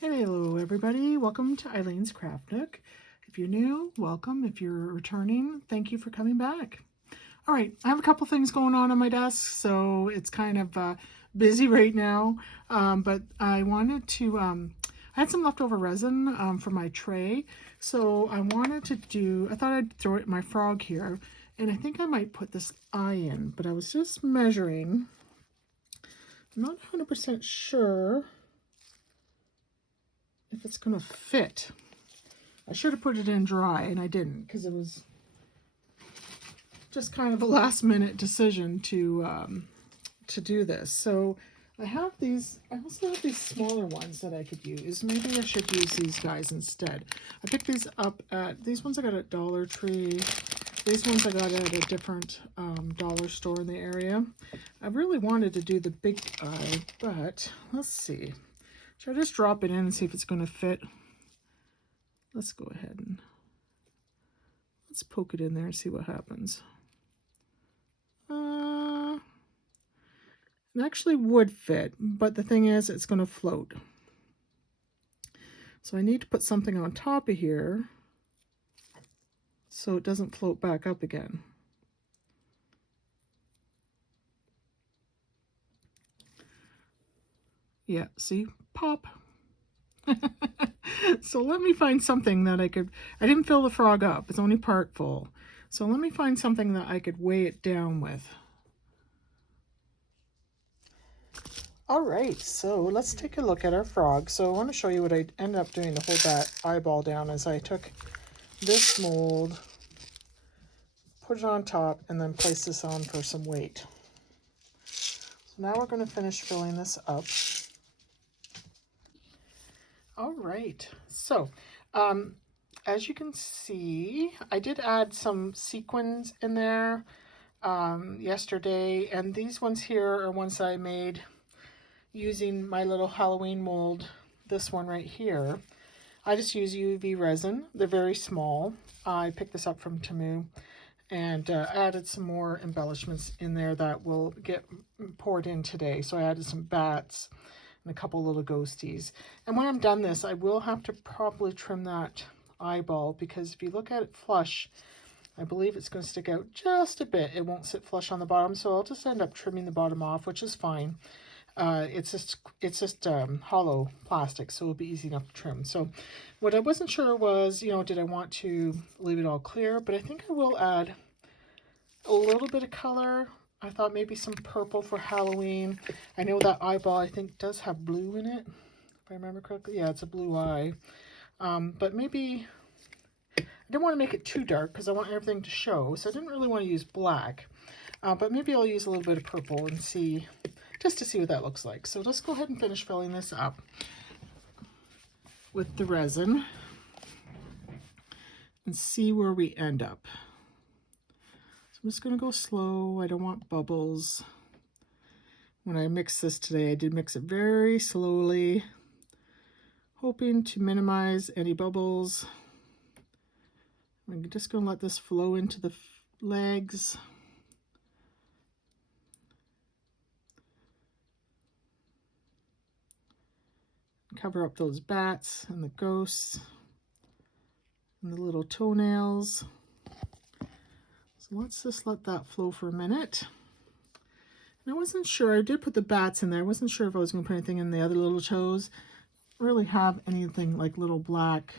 Hello everybody, welcome to Eileen's Craft Nook. If you're new, welcome. If you're returning, thank you for coming back. All right, I have a couple things going on my desk, so it's kind of busy right now, but I wanted to, I had some leftover resin for my tray, so I wanted to I thought I'd throw it in my frog here, and I think I might put this eye in, but I was just measuring. I'm not 100% sure if it's going to fit. I should have put it in dry, and I didn't because it was just kind of a last minute decision to do this. So I have these, I also have these smaller ones that I could use. Maybe I should use these guys instead. I picked these up at, these ones I got at Dollar Tree. These ones I got at a different dollar store in the area. I really wanted to do the big eye, but let's see. Should I just drop it in and see if it's going to fit? Let's go ahead and let's poke it in there and see what happens. It actually would fit, but the thing is it's going to float. So I need to put something on top of here so it doesn't float back up again. Yeah, see? Pop. So let me find something that I didn't fill the frog up. It's only part full. So let me find something that I could weigh it down with. All right, so let's take a look at our frog. So I want to show you what I ended up doing to hold that eyeball down as I took this mold, put it on top, and then place this on for some weight. So now we're going to finish filling this up. All right, so as you can see, I did add some sequins in there yesterday, and these ones here are ones I made using my little Halloween mold, this one right here. I just use UV resin. They're very small. I picked this up from Temu and added some more embellishments in there that will get poured in today. So I added some bats and a couple little ghosties. And when I'm done this, I will have to probably trim that eyeball because if you look at it flush, I believe it's going to stick out just a bit. It won't sit flush on the bottom, so I'll just end up trimming the bottom off, which is fine. It's just hollow plastic, so it'll be easy enough to trim. So what I wasn't sure was, did I want to leave it all clear? But I think I will add a little bit of color. I thought maybe some purple for Halloween. I know that eyeball, I think, does have blue in it, if I remember correctly. Yeah, it's a blue eye. But maybe, I didn't want to make it too dark because I want everything to show. So I didn't really want to use black. But maybe I'll use a little bit of purple and see, just to see what that looks like. So let's go ahead and finish filling this up with the resin and see where we end up. So I'm just going to go slow. I don't want bubbles. When I mixed this today, I did mix it very slowly, hoping to minimize any bubbles. I'm just going to let this flow into the legs. Cover up those bats and the ghosts and the little toenails. So let's just let that flow for a minute. And I wasn't sure, I did put the bats in there. I wasn't sure if I was going to put anything in the other little toes. I don't really have anything like little black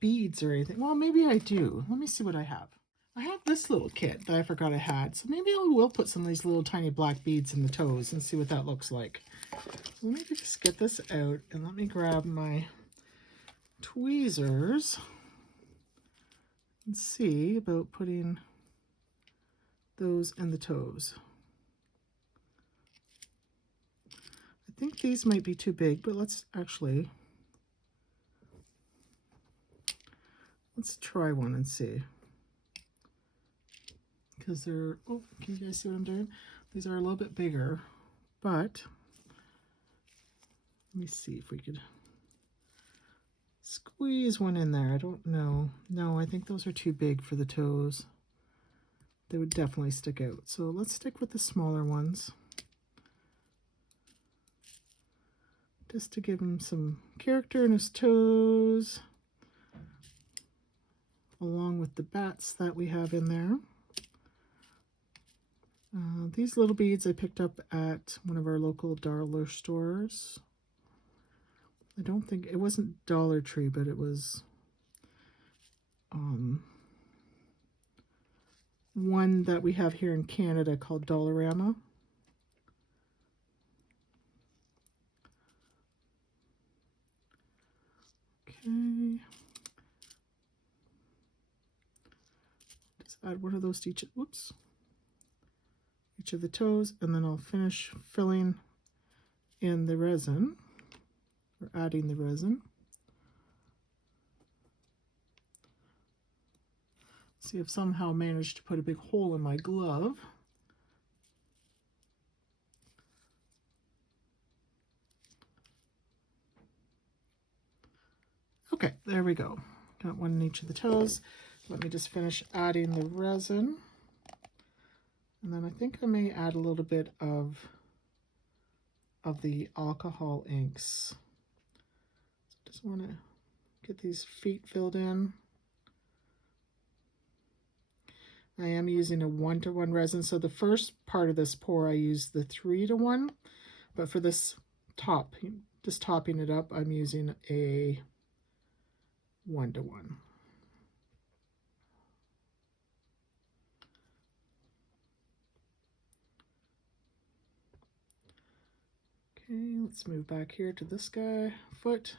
beads or anything. Well, maybe I do. Let me see what I have. I have this little kit that I forgot I had, so maybe I will put some of these little tiny black beads in the toes and see what that looks like. Let me just get this out and let me grab my tweezers and see about putting those in the toes. I think these might be too big, but let's try one and see. Because they're, oh, can you guys see what I'm doing? These are a little bit bigger, but let me see if we could squeeze one in there. I don't know. No, I think those are too big for the toes. they would definitely stick out. So let's stick with the smaller ones, just to give him some character in his toes, along with the bats that we have in there. These little beads I picked up at one of our local dollar stores. I don't think, it wasn't Dollar Tree, but it was one that we have here in Canada called Dollarama. Okay. Just add one of those to each, whoops, each of the toes, and then I'll finish filling in the resin, or adding the resin. See if somehow managed to put a big hole in my glove. Okay, there we go. Got one in each of the toes. Let me just finish adding the resin. And then I think I may add a little bit of the alcohol inks. So just want to get these feet filled in. I am using a 1-to-1 resin. So the first part of this pour I used the 3-to-1, but for this top, just topping it up, I'm using a 1-to-1. Okay, let's move back here to this guy, foot.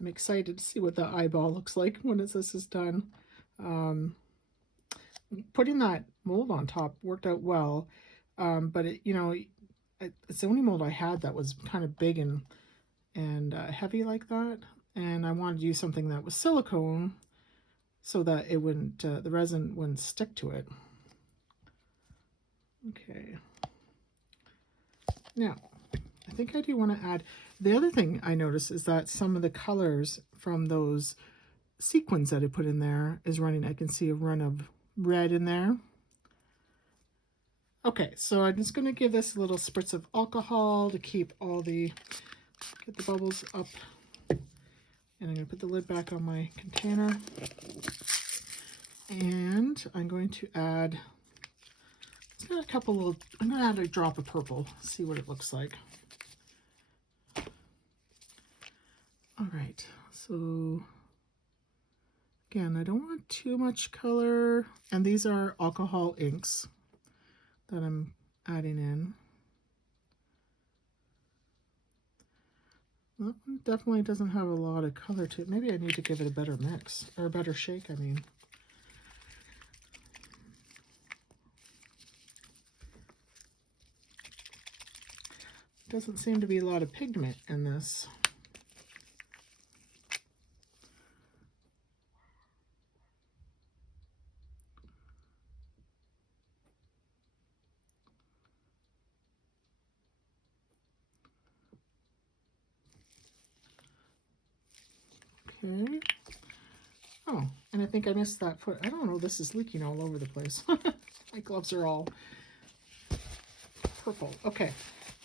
I'm excited to see what the eyeball looks like when this is done. Putting that mold on top worked out well, but it, you know, it's the only mold I had that was kind of big and heavy like that, and I wanted to use something that was silicone so that it wouldn't, the resin wouldn't stick to it. Okay. Now, I think I do want to add, the other thing I noticed is that some of the colors from those sequins that I put in there is running. I can see a run of red in there. Okay, so I'm just going to give this a little spritz of alcohol to keep all the, get the bubbles up. And I'm going to put the lid back on my container. And I'm going to add, let's get a couple little, I'm going to add a drop of purple, see what it looks like. All right, so again, I don't want too much color, and these are alcohol inks that I'm adding in. That one definitely doesn't have a lot of color to it. Maybe I need to give it a better mix, or a better shake, I mean. Doesn't seem to be a lot of pigment in this. Okay. Oh, and I think I missed that foot. I don't know, this is leaking all over the place. My gloves are all purple. Okay.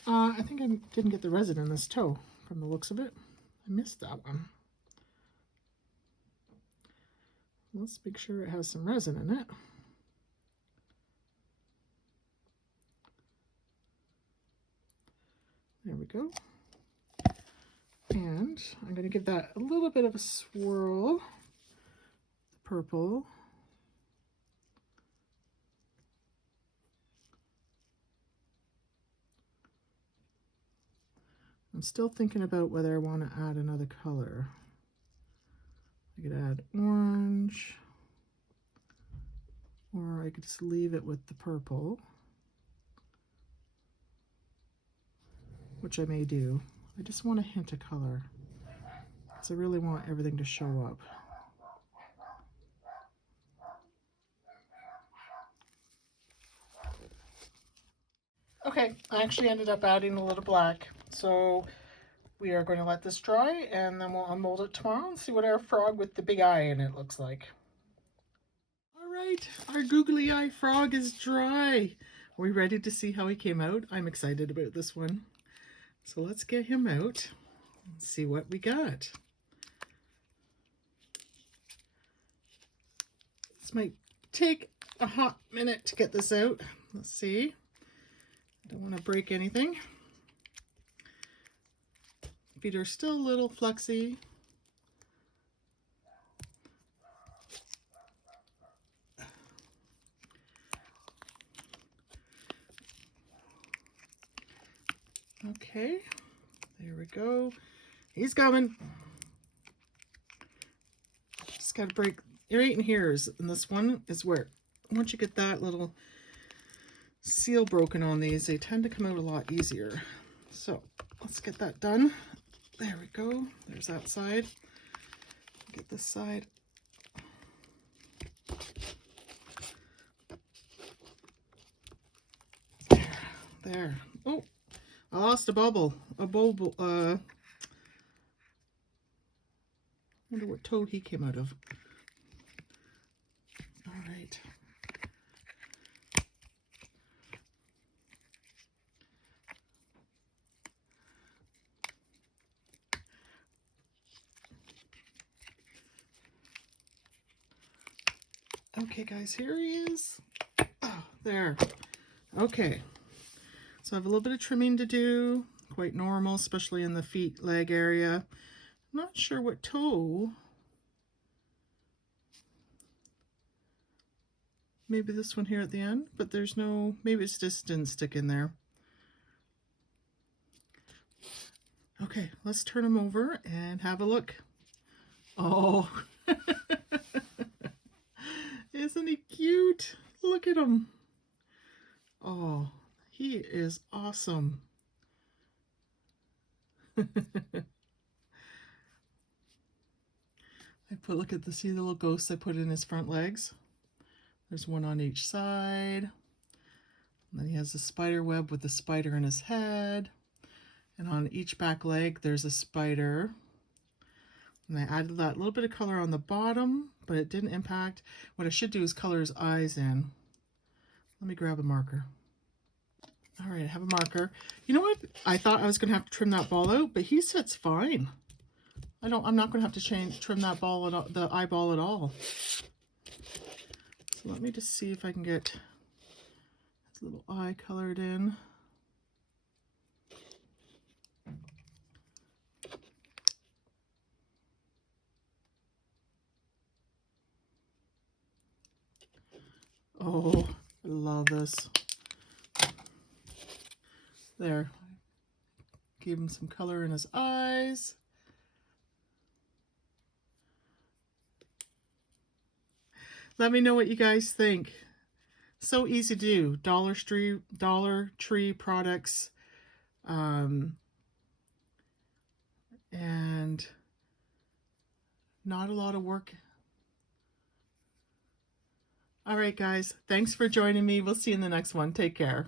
I think I didn't get the resin in this toe from the looks of it. I missed that one. Let's make sure it has some resin in it. There we go. And I'm going to give that a little bit of a swirl. Purple. I'm still thinking about whether I want to add another color. I could add orange, or I could just leave it with the purple, which I may do. I just want a hint of color, because I really want everything to show up. Okay, I actually ended up adding a little black. So we are going to let this dry and then we'll unmold it tomorrow and see what our frog with the big eye in it looks like. All right, our googly eye frog is dry. Are we ready to see how he came out? I'm excited about this one. So let's get him out and see what we got. This might take a hot minute to get this out. Let's see. I don't want to break anything. Feet are still a little flexy. Okay, there we go. He's coming. Just got to break right in here. And this one is where, once you get that little seal broken on these, they tend to come out a lot easier. So let's get that done. There we go. There's that side. Get this side. There. Oh, I lost a bubble. A bubble. I wonder what toe he came out of. All right. Okay, guys, here he is. Oh, there. Okay. So I have a little bit of trimming to do. Quite normal, especially in the feet, leg area. Not sure what toe. Maybe this one here at the end, but there's no, maybe it's just didn't stick in there. Okay, let's turn him over and have a look. Oh, isn't he cute? Look at him. Oh, he is awesome. Look at see the little ghosts I put in his front legs? There's one on each side. And then he has a spider web with the spider in his head. And on each back leg, there's a spider. And I added that little bit of color on the bottom, but it didn't impact. What I should do is color his eyes in. Let me grab a marker. All right, I have a marker. You know what? I thought I was going to have to trim that ball out, but he sits fine. I'm not going to have to trim that ball at all, the eyeball at all. So let me just see if I can get his little eye colored in. Oh, I love this. There. Gave him some color in his eyes. Let me know what you guys think. So easy to do. Dollar Tree products. And not a lot of work. All right, guys. Thanks for joining me. We'll see you in the next one. Take care.